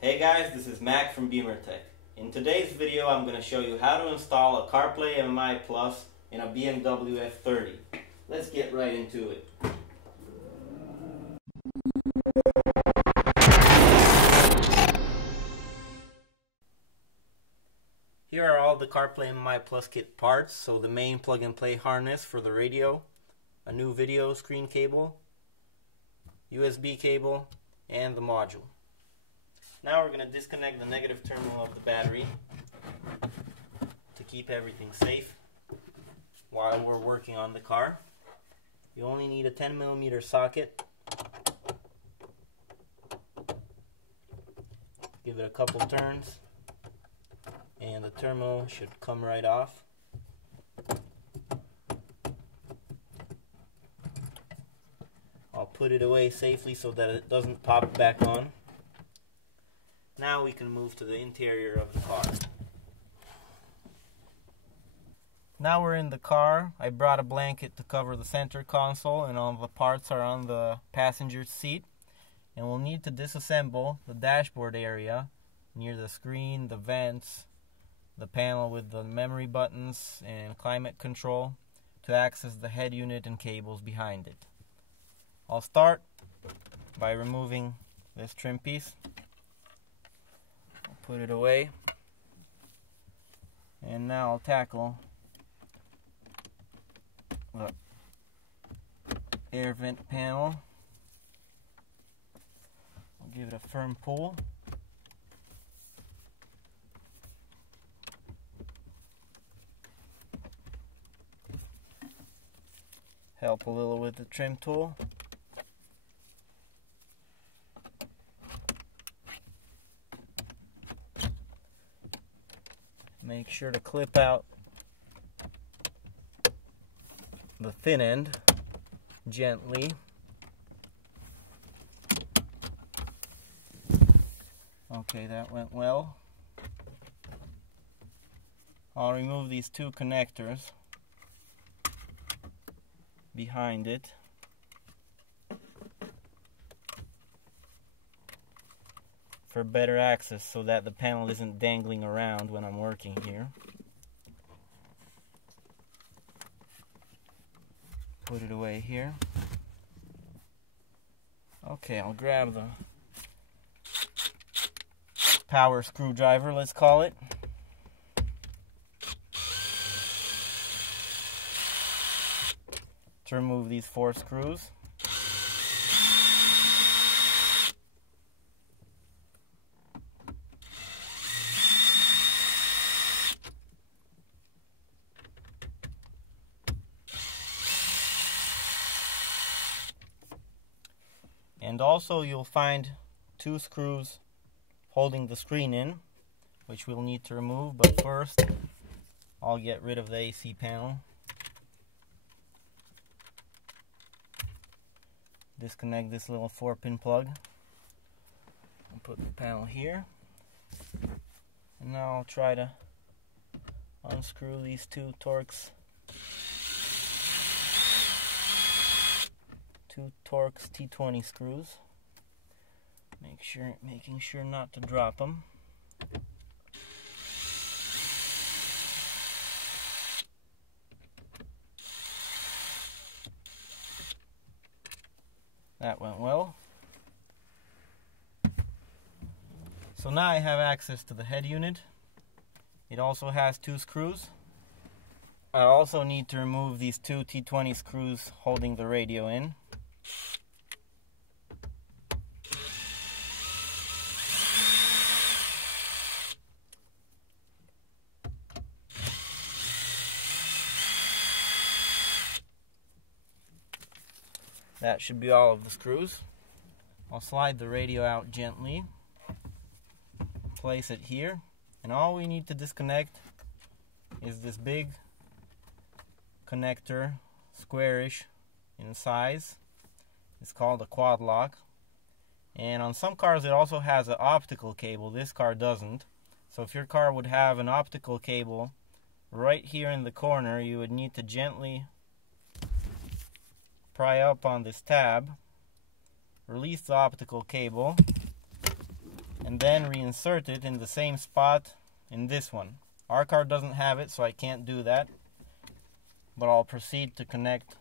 Hey guys, this is Mac from BimmerTech. In today's video I'm going to show you how to install a CarPlay MMI PLUS in a BMW F30. Let's get right into it. Here are all the CarPlay MMI PLUS kit parts. So the main plug-and-play harness for the radio, a new video screen cable, USB cable, and the module. Now we're going to disconnect the negative terminal of the battery to keep everything safe while we're working on the car. You only need a 10mm socket. Give it a couple turns and the terminal should come right off. I'll put it away safely so that it doesn't pop back on. Now we can move to the interior of the car. Now we're in the car. I brought a blanket to cover the center console and all the parts are on the passenger seat. And we'll need to disassemble the dashboard area near the screen, the vents, the panel with the memory buttons and climate control to access the head unit and cables behind it. I'll start by removing this trim piece. Put it away, and now I'll tackle the air vent panel. I'll give it a firm pull. Help a little with the trim tool. Make sure to clip out the thin end gently. Okay, that went well. I'll remove these two connectors behind it. For better access so that the panel isn't dangling around when I'm working here. Put it away here. Okay, I'll grab the power screwdriver, let's call it. To remove these 4 screws. And also you'll find 2 screws holding the screen in, which we'll need to remove, but first I'll get rid of the AC panel. Disconnect this little 4-pin plug. I'll put the panel here. And now I'll try to unscrew these 2 Torx T20 screws. Making sure not to drop them. That went well. So now I have access to the head unit. It also has 2 screws. I also need to remove these 2 T20 screws holding the radio in. That should be all of the screws. I'll slide the radio out gently, place it here, and all we need to disconnect is this big connector, squarish in size. It's called a quad lock, and on some cars it also has an optical cable. This car doesn't. So if your car would have an optical cable right here in the corner, you would need to gently pry up on this tab, release the optical cable, and then reinsert it in the same spot in this one. Our car doesn't have it, so I can't do that, but I'll proceed to connect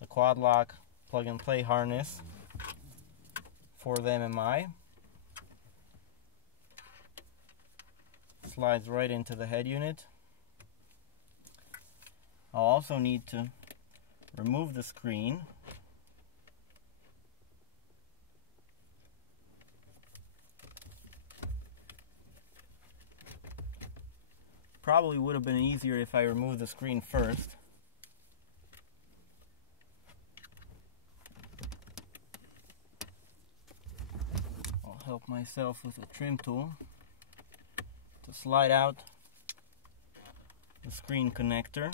the quad lock plug and play harness for the MMI. Slides right into the head unit. I'll also need to remove the screen. Probably would have been easier if I removed the screen first. I'll help myself with a trim tool to slide out the screen connector,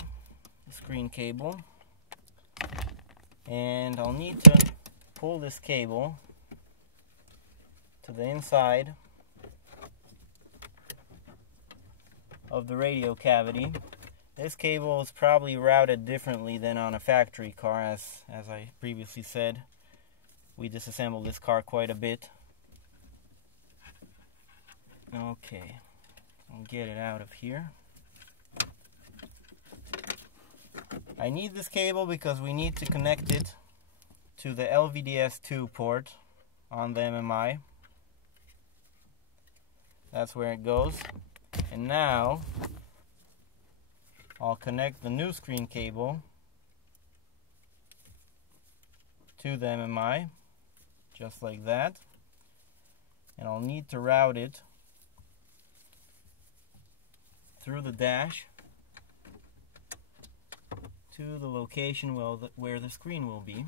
the screen cable, and I'll need to pull this cable to the inside of the radio cavity. This cable is probably routed differently than on a factory car, as I previously said. We disassembled this car quite a bit. Okay, I'll get it out of here. I need this cable because we need to connect it to the LVDS2 port on the MMI. That's where it goes. And now I'll connect the new screen cable to the MMI, just like that. And I'll need to route it through the dash to the location where the screen will be.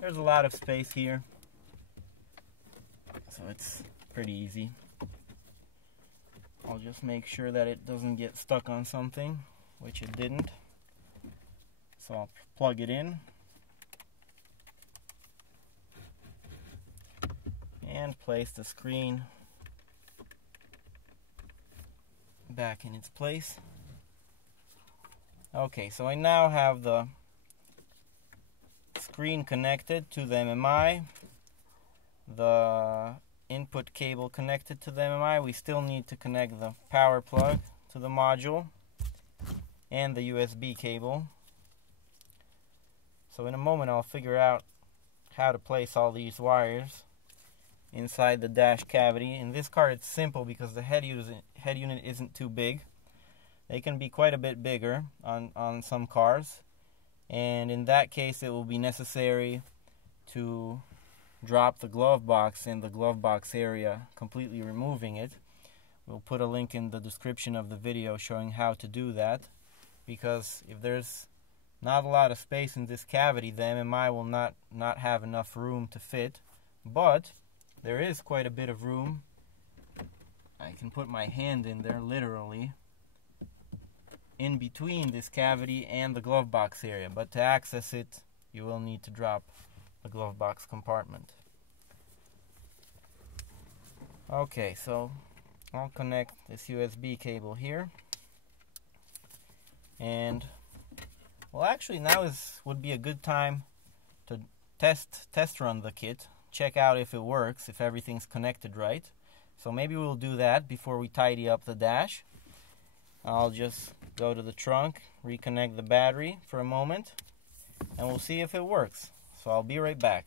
There's a lot of space here, so it's pretty easy. I'll just make sure that it doesn't get stuck on something, which it didn't. So I'll plug it in and place the screen back in its place. Okay, so I now have the screen connected to the MMI, the input cable connected to the MMI. We still need to connect the power plug to the module and the USB cable. So in a moment I'll figure out how to place all these wires inside the dash cavity. In this car it's simple because the head unit isn't too big. They can be quite a bit bigger on some cars, and in that case it will be necessary to drop the glove box in the glove box area, completely removing it. We'll put a link in the description of the video showing how to do that, because if there's not a lot of space in this cavity, the MMI will not have enough room to fit. But there is quite a bit of room. I can put my hand in there, literally, in between this cavity and the glove box area. But to access it, you will need to drop the glove box compartment. Okay, so I'll connect this USB cable here. And, well, actually now would be a good time to test run the kit. Check out if it works, if everything's connected right. So maybe we'll do that before we tidy up the dash. I'll just go to the trunk, reconnect the battery for a moment, and we'll see if it works. So I'll be right back.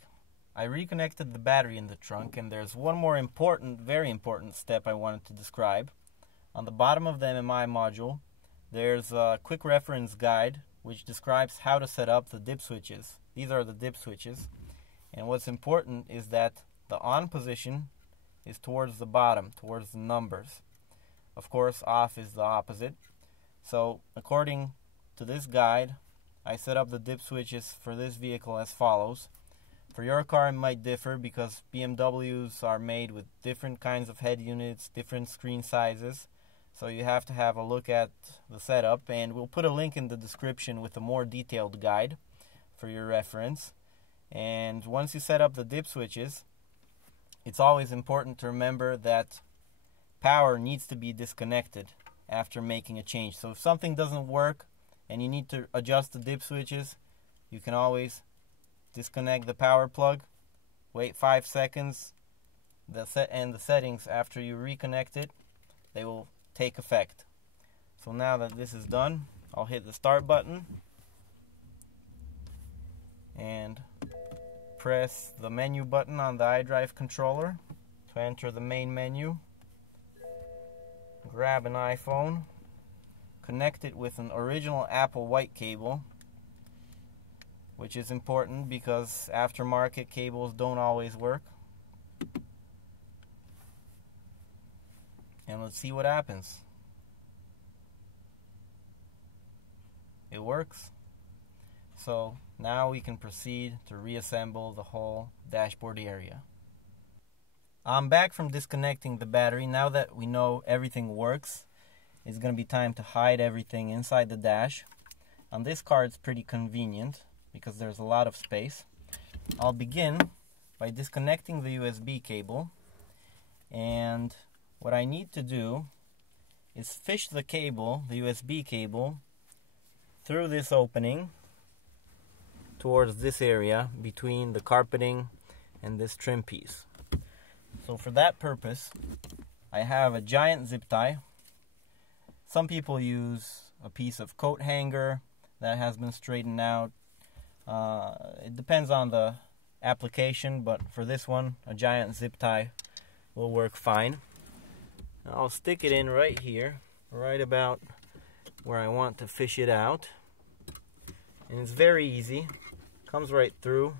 I reconnected the battery in the trunk, and there's one more important, very important step I wanted to describe. On the bottom of the MMI module, there's a quick reference guide which describes how to set up the dip switches. These are the dip switches. And what's important is that the on position is towards the bottom, towards the numbers. Of course, off is the opposite. So, according to this guide, I set up the dip switches for this vehicle as follows. For your car it might differ because BMWs are made with different kinds of head units, different screen sizes. So you have to have a look at the setup, and we'll put a link in the description with a more detailed guide for your reference. And once you set up the dip switches, it's always important to remember that power needs to be disconnected after making a change. So if something doesn't work and you need to adjust the dip switches, you can always disconnect the power plug, wait 5 seconds, and the settings after you reconnect it, they will take effect. So now that this is done, I'll hit the start button and press the menu button on the iDrive controller to enter the main menu. Grab an iPhone, connect it with an original Apple white cable, which is important because aftermarket cables don't always work. And let's see what happens. It works. So now we can proceed to reassemble the whole dashboard area. I'm back from disconnecting the battery. Now that we know everything works, it's going to be time to hide everything inside the dash. On this car it's pretty convenient because there's a lot of space. I'll begin by disconnecting the USB cable, and what I need to do is fish the cable, the USB cable, through this opening towards this area between the carpeting and this trim piece. So for that purpose, I have a giant zip tie. Some people use a piece of coat hanger that has been straightened out. It depends on the application, but for this one, a giant zip tie will work fine. I'll stick it in right here, right about where I want to fish it out. And it's very easy. Comes right through.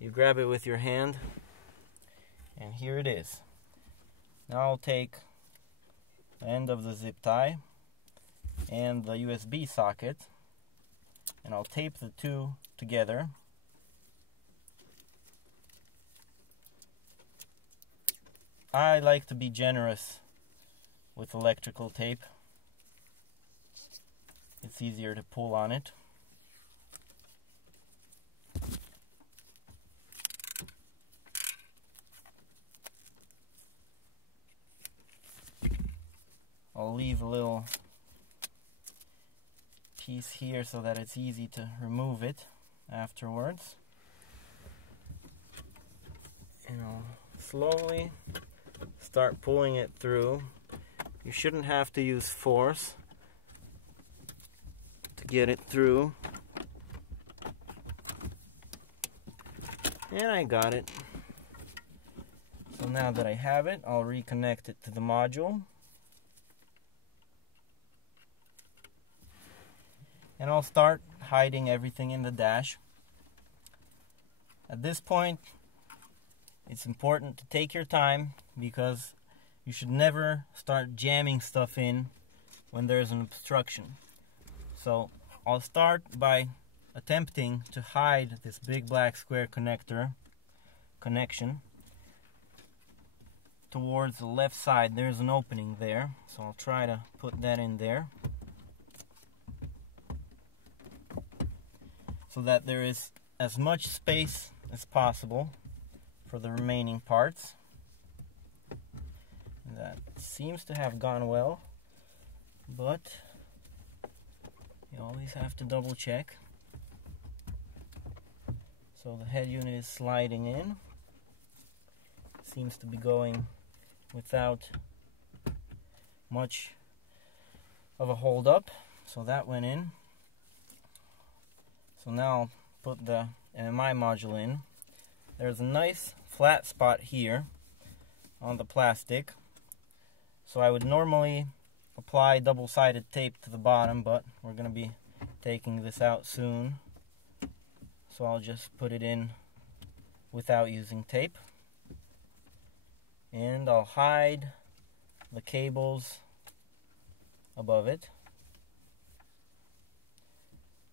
You grab it with your hand, and here it is. Now I'll take the end of the zip tie and the USB socket, and I'll tape the two together. I like to be generous with electrical tape. It's easier to pull on it. I'll leave a little piece here so that it's easy to remove it afterwards. And I'll slowly start pulling it through. You shouldn't have to use force to get it through. And I got it. So now that I have it, I'll reconnect it to the module. And I'll start hiding everything in the dash. At this point, it's important to take your time because you should never start jamming stuff in when there's an obstruction. So I'll start by attempting to hide this big black square connection towards the left side. There's an opening there, so I'll try to put that in there so that there is as much space as possible for the remaining parts. That seems to have gone well, but you always have to double check. So the head unit is sliding in. Seems to be going without much of a hold up. So that went in. So now I'll put the MMI module in. There's a nice flat spot here on the plastic. So I would normally apply double-sided tape to the bottom, but we're going to be taking this out soon. So I'll just put it in without using tape. And I'll hide the cables above it.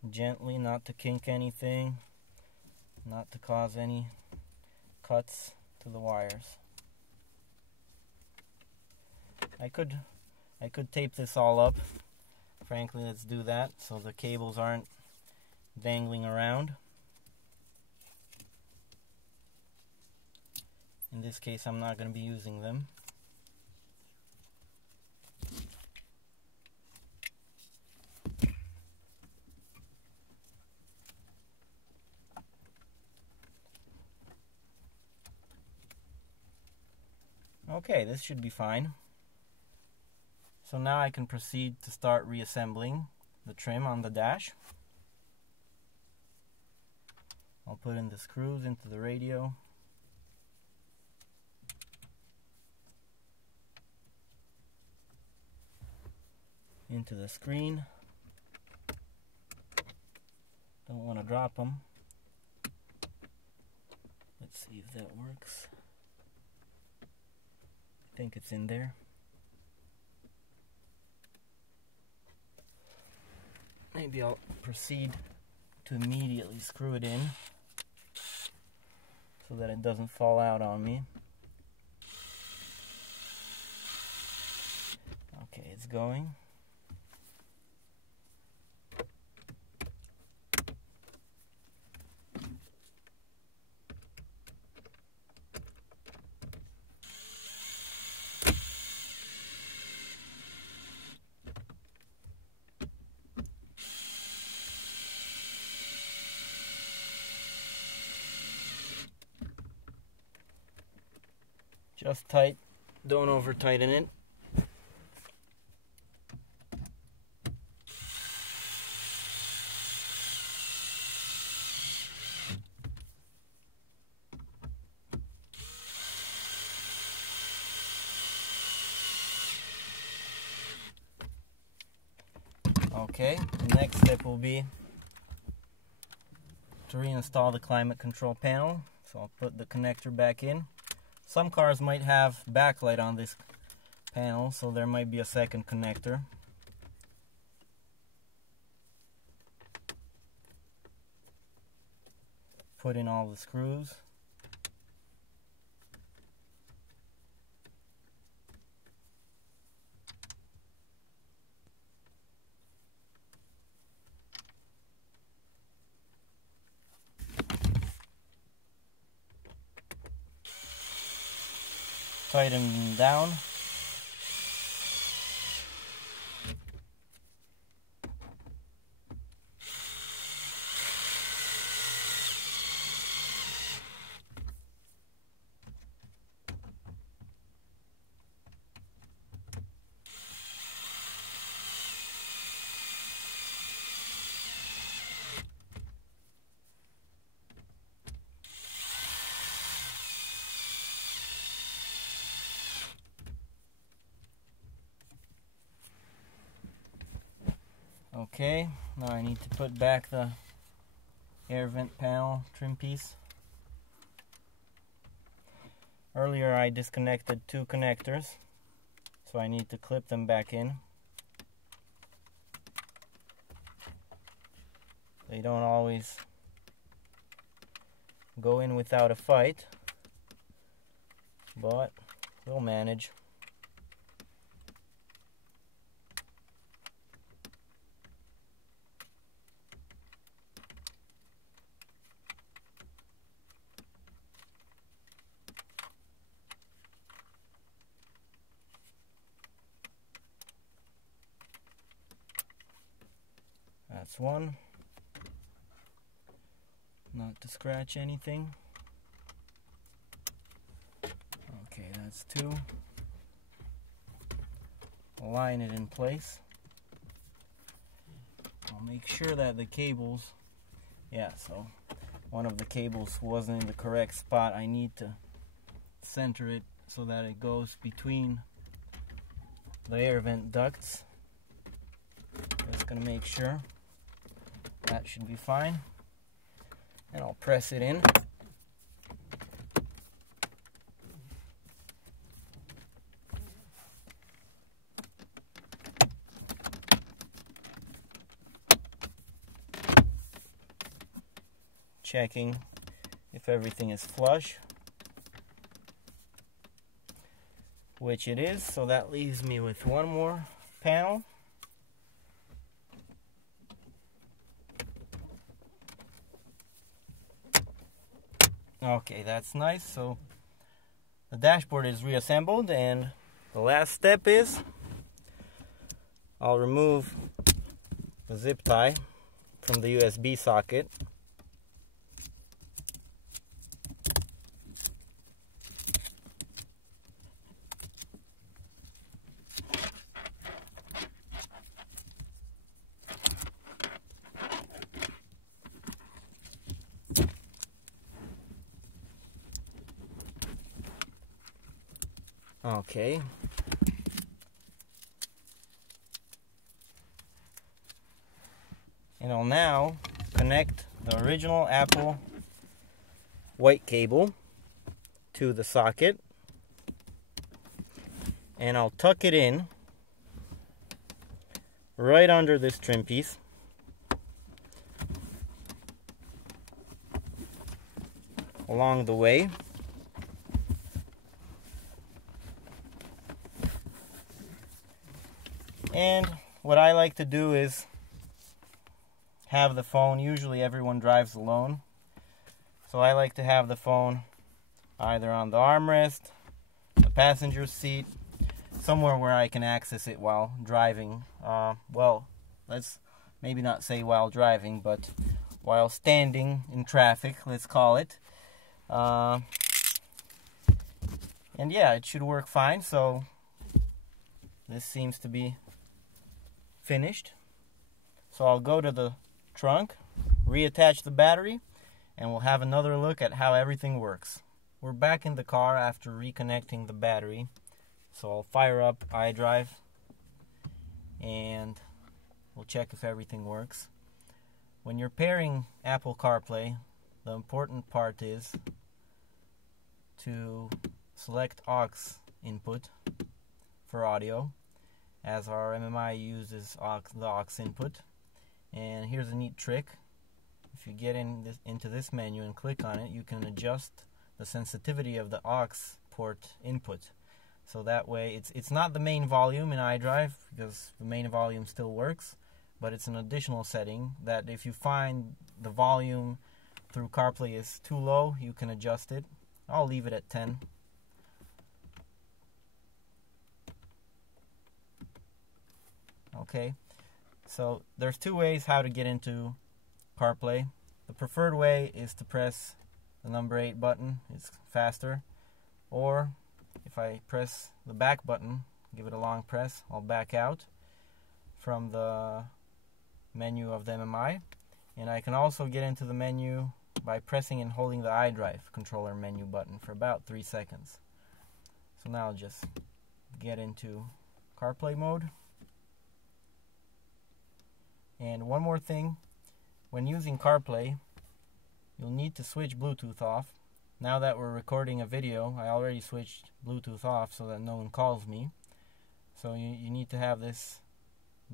Gently, not to kink anything, not to cause any cuts to the wires. I could tape this all up. Frankly, let's do that so the cables aren't dangling around. In this case, I'm not going to be using them. Okay, this should be fine. So now I can proceed to start reassembling the trim on the dash. I'll put in the screws into the radio. Into the screen. Don't want to drop them. Let's see if that works. I think it's in there. Maybe I'll proceed to immediately screw it in so that it doesn't fall out on me. Okay, it's going. Just tight, don't over tighten it. Okay, the next step will be to reinstall the climate control panel. So I'll put the connector back in. Some cars might have backlight on this panel, so there might be a second connector. Put in all the screws. Tighten them down. Okay, now I need to put back the air vent panel trim piece. Earlier I disconnected two connectors, so I need to clip them back in. They don't always go in without a fight, but we'll manage. That's one. Not to scratch anything. Okay, that's two. Align it in place. I'll make sure that the cables, so one of the cables wasn't in the correct spot. I need to center it so that it goes between the air vent ducts. Just gonna make sure. That should be fine. And I'll press it in. Checking if everything is flush, which it is, so that leaves me with one more panel. Okay, that's nice. So the dashboard is reassembled, and the last step is I'll remove the zip tie from the USB socket. Okay. And I'll now connect the original Apple white cable to the socket. And I'll tuck it in right under this trim piece. Along the way. And what I like to do is have the phone, usually everyone drives alone, so I like to have the phone either on the armrest, the passenger seat, somewhere where I can access it while driving. Well, let's maybe not say while driving, but while standing in traffic, let's call it. And yeah, it should work fine. So this seems to be finished. So I'll go to the trunk, reattach the battery, and we'll have another look at how everything works. We're back in the car after reconnecting the battery. So I'll fire up iDrive and we'll check if everything works. When you're pairing Apple CarPlay, the important part is to select aux input for audio, as our MMI uses the aux input. And here's a neat trick. If you get into this menu and click on it, you can adjust the sensitivity of the aux port input. So that way, it's not the main volume in iDrive, because the main volume still works, but it's an additional setting that if you find the volume through CarPlay is too low, you can adjust it. I'll leave it at 10. Okay, so there's two ways how to get into CarPlay. The preferred way is to press the number 8 button. It's faster. Or if I press the back button, give it a long press, I'll back out from the menu of the MMI. And I can also get into the menu by pressing and holding the iDrive controller menu button for about 3 seconds. So now I'll just get into CarPlay mode. And one more thing, when using CarPlay, you'll need to switch Bluetooth off. Now that we're recording a video, I already switched Bluetooth off so that no one calls me. So you need to have this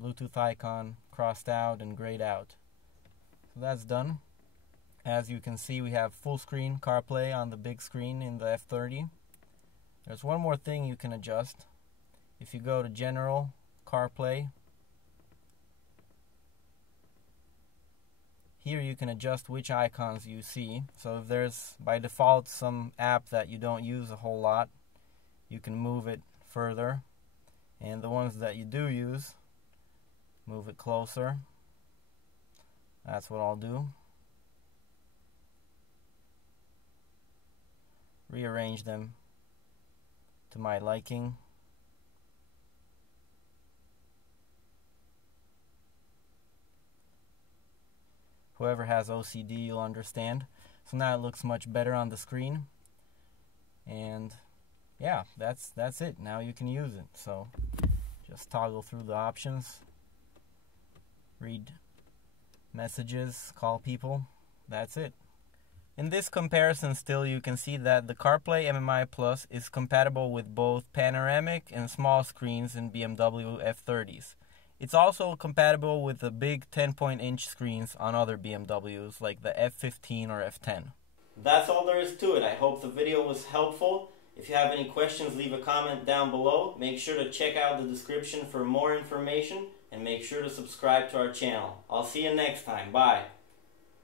Bluetooth icon crossed out and grayed out. So that's done. As you can see, we have full screen CarPlay on the big screen in the F30. There's one more thing you can adjust. If you go to General, CarPlay, here you can adjust which icons you see. So if there's by default some app that you don't use a whole lot, you can move it further. And the ones that you do use, move it closer. That's what I'll do. Rearrange them to my liking. Whoever has OCD, you'll understand. So now it looks much better on the screen. And yeah, that's it. Now you can use it. So just toggle through the options, read messages, call people. That's it. In this comparison still, you can see that the CarPlay MMI PLUS is compatible with both panoramic and small screens in BMW F30s. It's also compatible with the big 10-inch screens on other BMWs like the F15 or F10. That's all there is to it. I hope the video was helpful. If you have any questions, leave a comment down below. Make sure to check out the description for more information and make sure to subscribe to our channel. I'll see you next time. Bye.